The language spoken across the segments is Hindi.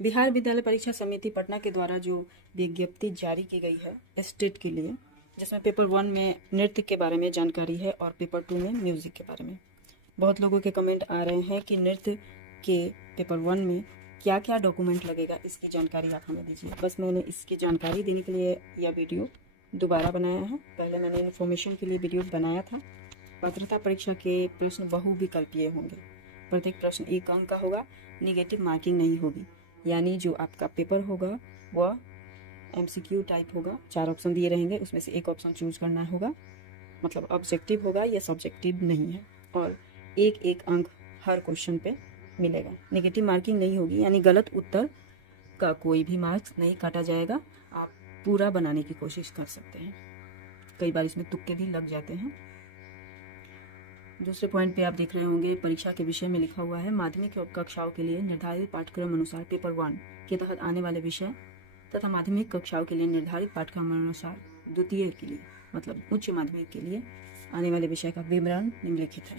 बिहार विद्यालय परीक्षा समिति पटना के द्वारा जो विज्ञप्ति जारी की गई है स्टेट के लिए, जिसमें पेपर 1 में नृत्य के बारे में जानकारी है और पेपर 2 में म्यूजिक के बारे में। बहुत लोगों के कमेंट आ रहे हैं कि नृत्य के पेपर 1 में क्या क्या डॉक्यूमेंट लगेगा, इसकी जानकारी आप हमें दीजिए। बस मैंने इसकी जानकारी देने के लिए यह वीडियो दोबारा बनाया है। पहले मैंने इन्फॉर्मेशन के लिए वीडियो बनाया था। पात्रता परीक्षा के प्रश्न बहुविकल्पीय होंगे। प्रत्येक प्रश्न 1 अंक का होगा, निगेटिव मार्किंग नहीं होगी, यानी जो आपका पेपर होगा वह MCQ टाइप होगा। 4 ऑप्शन दिए रहेंगे, उसमें से 1 ऑप्शन चूज करना होगा, मतलब ऑब्जेक्टिव होगा, यह सब्जेक्टिव नहीं है। और 1-1 अंक हर क्वेश्चन पे मिलेगा। नेगेटिव मार्किंग नहीं होगी, यानी गलत उत्तर का कोई भी मार्क्स नहीं काटा जाएगा। आप पूरा बनाने की कोशिश कर सकते हैं। कई बार इसमें तुक्के भी लग जाते हैं। दूसरे पॉइंट पे आप देख रहे होंगे, परीक्षा के विषय में लिखा हुआ है माध्यमिक कक्षाओं के लिए निर्धारित पाठ्यक्रम अनुसार पेपर 1 के तहत आने वाले विषय तथा माध्यमिक कक्षाओं के लिए निर्धारित पाठ्यक्रम अनुसार द्वितीय के लिए, मतलब उच्च माध्यमिक के लिए आने वाले विषय का विवरण निम्नलिखित है।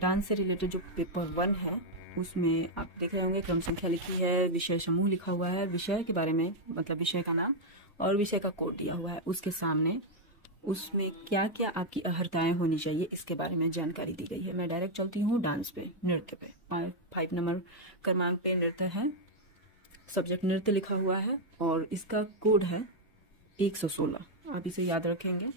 डांस से रिलेटेड जो पेपर 1 है उसमें आप देख रहे होंगे क्रम संख्या लिखी है, विषय समूह लिखा हुआ है, विषय के बारे में मतलब विषय का नाम और विषय का कोड दिया हुआ है। उसके सामने उसमें क्या क्या आपकी अहर्ताएं होनी चाहिए इसके बारे में जानकारी दी गई है। मैं डायरेक्ट चलती हूँ डांस पे, नृत्य पे। 5 नंबर क्रमांक पे नृत्य है, सब्जेक्ट नृत्य लिखा हुआ है और इसका कोड है 116। आप इसे याद रखेंगे।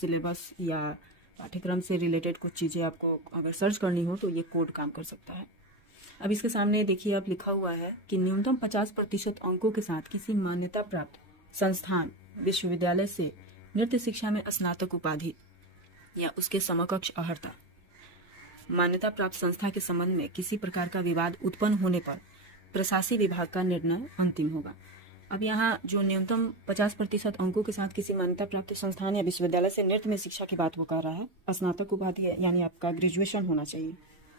सिलेबस या पाठ्यक्रम से रिलेटेड कुछ चीज़ें आपको अगर सर्च करनी हो तो ये कोड काम कर सकता है। अब इसके सामने देखिए आप लिखा हुआ है कि न्यूनतम 50% अंकों के साथ किसी मान्यता प्राप्त संस्थान विश्वविद्यालय से नृत्य शिक्षा में स्नातक उपाधि या उसके समकक्ष अहर्ता। मान्यता प्राप्त संस्था के संबंध में किसी प्रकार का विवाद उत्पन्न होने पर प्रशासकीय विभाग का निर्णय अंतिम होगा। अब यहाँ जो न्यूनतम 50% अंकों के साथ किसी मान्यता प्राप्त संस्थान या विश्वविद्यालय से नृत्य में शिक्षा की बात वो कर रहा है। स्नातक उपाधि यानी आपका ग्रेजुएशन होना चाहिए।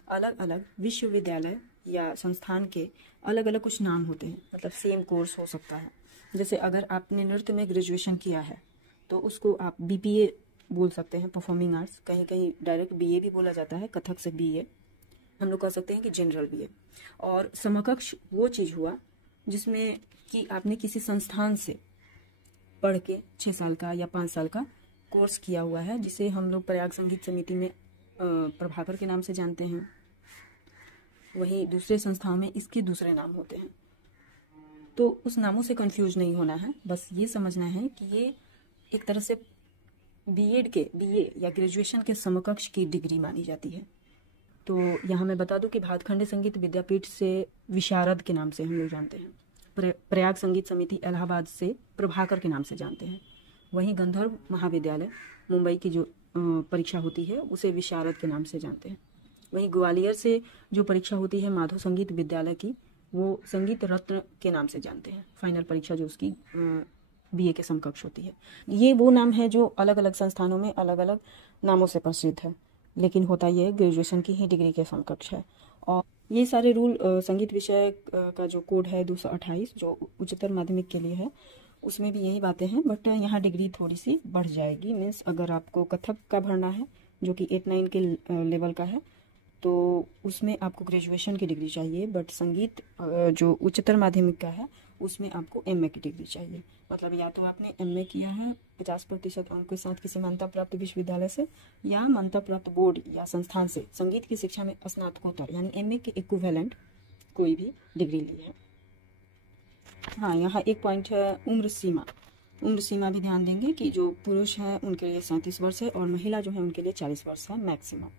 अलग अलग विश्वविद्यालय या संस्थान के अलग अलग कुछ नाम होते हैं, मतलब सेम कोर्स हो सकता है। जैसे अगर आपने नृत्य में ग्रेजुएशन किया है तो उसको आप BPA बोल सकते हैं, परफॉर्मिंग आर्ट्स। कहीं कहीं डायरेक्ट BA भी बोला जाता है, कथक से BA। हम लोग कह सकते हैं कि जनरल BA। और समकक्ष वो चीज़ हुआ जिसमें कि आपने किसी संस्थान से पढ़ के 6 साल का या 5 साल का कोर्स किया हुआ है, जिसे हम लोग प्रयाग संगीत समिति में प्रभाकर के नाम से जानते हैं। वहीं दूसरे संस्थाओं में इसके दूसरे नाम होते हैं। तो उस नामों से कंफ्यूज नहीं होना है, बस ये समझना है कि ये एक तरह से BA या ग्रेजुएशन के समकक्ष की डिग्री मानी जाती है। तो यहाँ मैं बता दूं कि भातखंडे संगीत विद्यापीठ से विशारद के नाम से हम लोग जानते हैं। प्रयाग संगीत समिति इलाहाबाद से प्रभाकर के नाम से जानते हैं। वहीं गंधर्व महाविद्यालय मुंबई की जो परीक्षा होती है उसे विशारद के नाम से जानते हैं। वहीं ग्वालियर से जो परीक्षा होती है माधव संगीत विद्यालय की, वो संगीत रत्न के नाम से जानते हैं। फाइनल परीक्षा जो उसकी BA के समकक्ष होती है। ये वो नाम है जो अलग अलग संस्थानों में अलग अलग नामों से प्रसिद्ध है, लेकिन होता यह ग्रेजुएशन की ही डिग्री के समकक्ष है। और ये सारे रूल संगीत विषय का जो कोड है 228 जो उच्चतर माध्यमिक के लिए है, उसमें भी यही बातें हैं। बट यहाँ डिग्री थोड़ी सी बढ़ जाएगी। मीन्स अगर आपको कथक का भरना है जो कि 8-9 के लेवल का है तो उसमें आपको ग्रेजुएशन की डिग्री चाहिए। बट संगीत जो उच्चतर माध्यमिक का है उसमें आपको MA की डिग्री चाहिए। मतलब या तो आपने MA किया है 50% अंक के साथ किसी मान्यता प्राप्त विश्वविद्यालय से, या मान्यता प्राप्त बोर्ड या संस्थान से संगीत की शिक्षा में स्नातकोत्तर यानी MA के इक्विवेलेंट कोई भी डिग्री ली है। हाँ, यहाँ एक पॉइंट है उम्र सीमा। उम्र सीमा भी ध्यान देंगे कि जो पुरुष है उनके लिए 37 वर्ष है और महिला जो है उनके लिए 40 वर्ष है मैक्सिमम।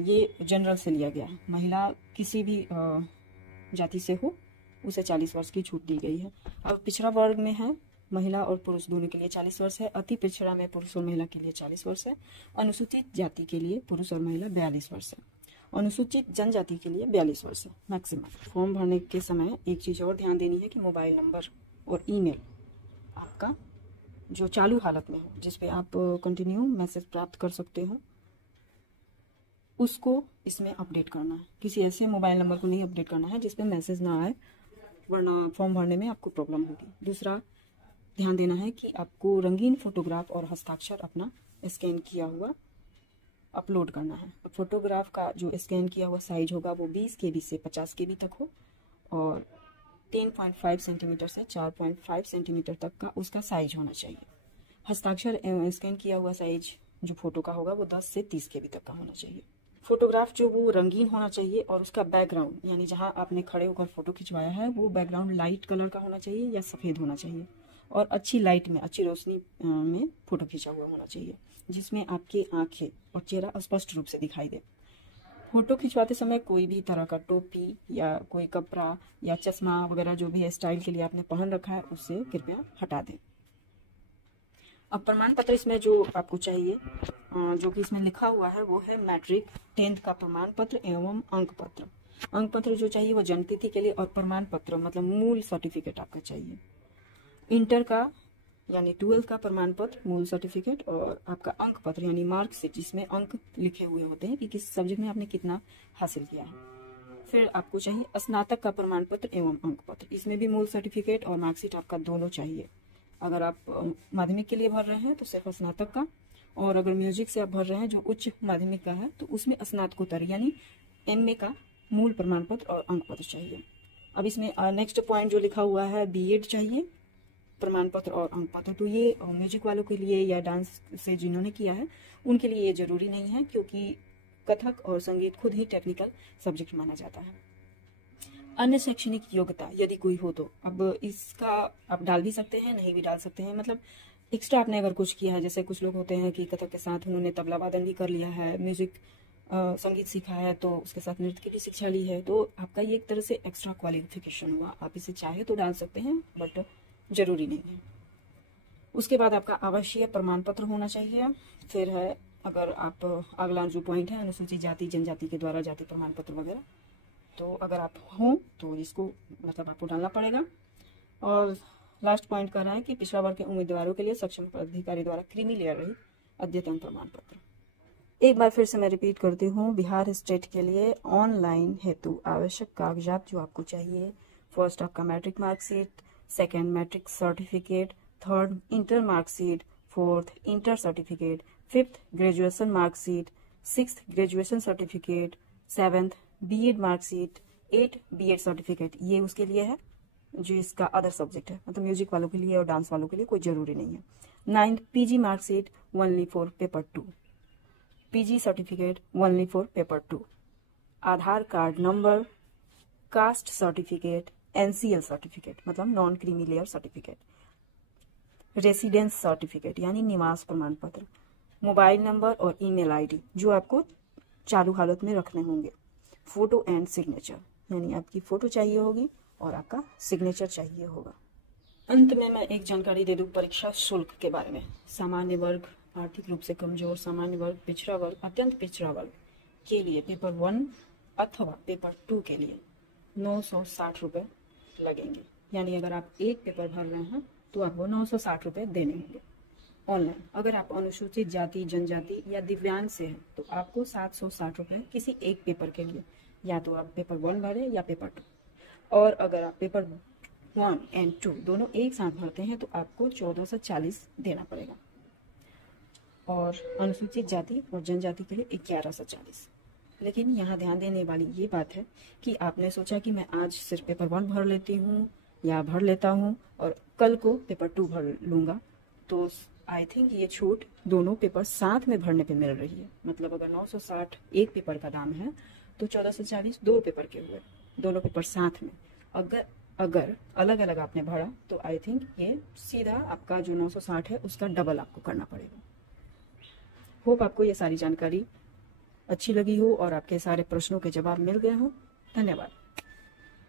ये जनरल से लिया गया है। महिला किसी भी जाति से हो उसे 40 वर्ष की छूट दी गई है। अब पिछड़ा वर्ग में है, महिला और पुरुष दोनों के लिए 40 वर्ष है। अति पिछड़ा में पुरुष और महिला के लिए 40 वर्ष है। अनुसूचित जाति के लिए पुरुष और महिला 42 वर्ष है। अनुसूचित जनजाति के लिए 42 वर्ष है मैक्सिमम। फॉर्म भरने के समय एक चीज़ और ध्यान देनी है कि मोबाइल नंबर और ईमेल आपका जो चालू हालत में हो, जिस पे आप कंटिन्यू मैसेज प्राप्त कर सकते हो, उसको इसमें अपडेट करना है। किसी ऐसे मोबाइल नंबर को नहीं अपडेट करना है जिस पे मैसेज ना आए, वरना फॉर्म भरने में आपको प्रॉब्लम होगी। दूसरा ध्यान देना है कि आपको रंगीन फोटोग्राफ और हस्ताक्षर अपना स्कैन किया हुआ अपलोड करना है। फोटोग्राफ का जो स्कैन किया हुआ साइज होगा वो 20 KB से 50 KB तक हो और 3.5 सेंटीमीटर से 4.5 सेंटीमीटर तक का उसका साइज होना चाहिए। हस्ताक्षर एवं स्कैन किया हुआ साइज जो फोटो का होगा वो 10 से 30 KB तक का होना चाहिए। फोटोग्राफ जो वो रंगीन होना चाहिए और उसका बैकग्राउंड यानी जहां आपने खड़े होकर फोटो खिंचवाया है वो बैकग्राउंड लाइट कलर का होना चाहिए या सफ़ेद होना चाहिए और अच्छी लाइट में, अच्छी रोशनी में फोटो खींचा हुआ होना चाहिए जिसमें आपकी आंखें और चेहरा स्पष्ट रूप से दिखाई दे। फोटो खिंचवाते समय कोई भी तरह का टोपी या कोई कपड़ा या चश्मा वगैरह जो भी है स्टाइल के लिए आपने पहन रखा है उससे कृपया हटा दें। अब प्रमाण पत्र इसमें जो आपको चाहिए जो कि इसमें लिखा हुआ है वो है मैट्रिक 10th का प्रमाण पत्र एवं अंक पत्र। अंक पत्र जो चाहिए वो जन्मतिथि के लिए और प्रमाण पत्र मतलब मूल सर्टिफिकेट आपका चाहिए। इंटर का यानी 12th का प्रमाण पत्र मूल सर्टिफिकेट और आपका अंक पत्र यानी मार्कशीट जिसमें अंक लिखे हुए होते हैं कि किस सब्जेक्ट में आपने कितना हासिल किया है। फिर आपको चाहिए स्नातक का प्रमाण पत्र एवं अंक पत्र, इसमें भी मूल सर्टिफिकेट और मार्कशीट आपका दोनों चाहिए। अगर आप माध्यमिक के लिए भर रहे हैं तो सिर्फ स्नातक का, और अगर म्यूजिक से आप भर रहे हैं जो उच्च माध्यमिक का है तो उसमें स्नातकोत्तर यानी MA का मूल प्रमाण पत्र और अंक पत्र चाहिए। अब इसमें नेक्स्ट पॉइंट जो लिखा हुआ है B.Ed चाहिए, प्रमाण पत्र और अंक पत्र। तो ये म्यूजिक वालों के लिए या डांस से जिन्होंने किया है उनके लिए ये जरूरी नहीं है क्योंकि कथक और संगीत खुद ही टेक्निकल सब्जेक्ट माना जाता है। अन्य शैक्षणिक योग्यता यदि कोई हो तो अब इसका आप डाल भी सकते हैं, नहीं भी डाल सकते हैं। मतलब एक्स्ट्रा आपने अगर कुछ किया है, जैसे कुछ लोग होते हैं कि कथक के साथ उन्होंने तबला वादन भी कर लिया है, म्यूजिक संगीत सीखा है तो उसके साथ नृत्य की भी शिक्षा ली है, तो आपका ये एक तरह से एक्स्ट्रा क्वालिफिकेशन हुआ। आप इसे चाहे तो डाल सकते हैं बट जरूरी नहीं है। उसके बाद आपका आवासीय प्रमाण पत्र होना चाहिए। फिर है अगर आप अगला जो पॉइंट है अनुसूचित जाति जनजाति के द्वारा जाति प्रमाण पत्र वगैरह, तो अगर आप हों तो इसको मतलब आपको डालना पड़ेगा। और लास्ट पॉइंट कर रहा है कि पिछड़ा वर्ग के उम्मीदवारों के लिए सक्षम पदाधिकारी द्वारा क्रीमी लेयर रही अद्यतन प्रमाण पत्र। एक बार फिर से मैं रिपीट करती हूँ, बिहार स्टेट के लिए ऑनलाइन हेतु आवश्यक कागजात जो आपको चाहिए, फर्स्ट आपका matric marksheet, second matric certificate, third inter marksheet, fourth inter certificate, fifth graduation marksheet, sixth graduation certificate, seventh B.Ed marksheet, 8 B.Ed certificate. ये उसके लिए है जो इसका अदर सब्जेक्ट है, मतलब म्यूजिक वालों के लिए और डांस वालों के लिए कोई जरूरी नहीं है। 9th PG marksheet only for paper 2, PG certificate only for paper 2, Aadhaar card number, caste certificate, NCL certificate मतलब non creamy layer certificate, residence certificate यानी निवास प्रमाण पत्र, मोबाइल नंबर और ईमेल ID जो आपको चालू हालत में रखने होंगे, फोटो एंड सिग्नेचर यानी आपकी फोटो चाहिए होगी और आपका सिग्नेचर चाहिए होगा। अंत में मैं एक जानकारी दे दूं परीक्षा शुल्क के बारे में। सामान्य वर्ग, आर्थिक रूप से कमजोर, सामान्य वर्ग, पिछड़ा वर्ग, अत्यंत पिछड़ा वर्ग के लिए पेपर 1 अथवा पेपर 2 के लिए 960 रुपये लगेंगे। यानी अगर आप एक पेपर भर रहे हैं तो आपको 960 रुपये देने होंगे ऑनलाइन। अगर आप अनुसूचित जाति जनजाति या दिव्यांग से हैं तो आपको 760 रुपये किसी एक पेपर के लिए, या तो आप पेपर 1 भरें या पेपर 2। और अगर आप पेपर 1 एंड 2 दोनों एक साथ भरते हैं तो आपको 1440 देना पड़ेगा। और अनुसूचित जाति और जनजाति के लिए 1140। लेकिन यहाँ ध्यान देने वाली ये बात है कि आपने सोचा कि मैं आज सिर्फ पेपर 1 भर लेती हूँ या भर लेता हूँ और कल को पेपर 2 भर लूँगा, तो आई थिंक ये छूट दोनों पेपर साथ में भरने पे मिल रही है। मतलब अगर 960 एक पेपर का दाम है तो 1440 दो पेपर के हुए, दोनों पेपर साथ में। अगर अलग अलग आपने भरा तो आई थिंक ये सीधा आपका जो 960 है उसका डबल आपको करना पड़ेगा। होप आपको ये सारी जानकारी अच्छी लगी हो और आपके सारे प्रश्नों के जवाब मिल गए हों। धन्यवाद।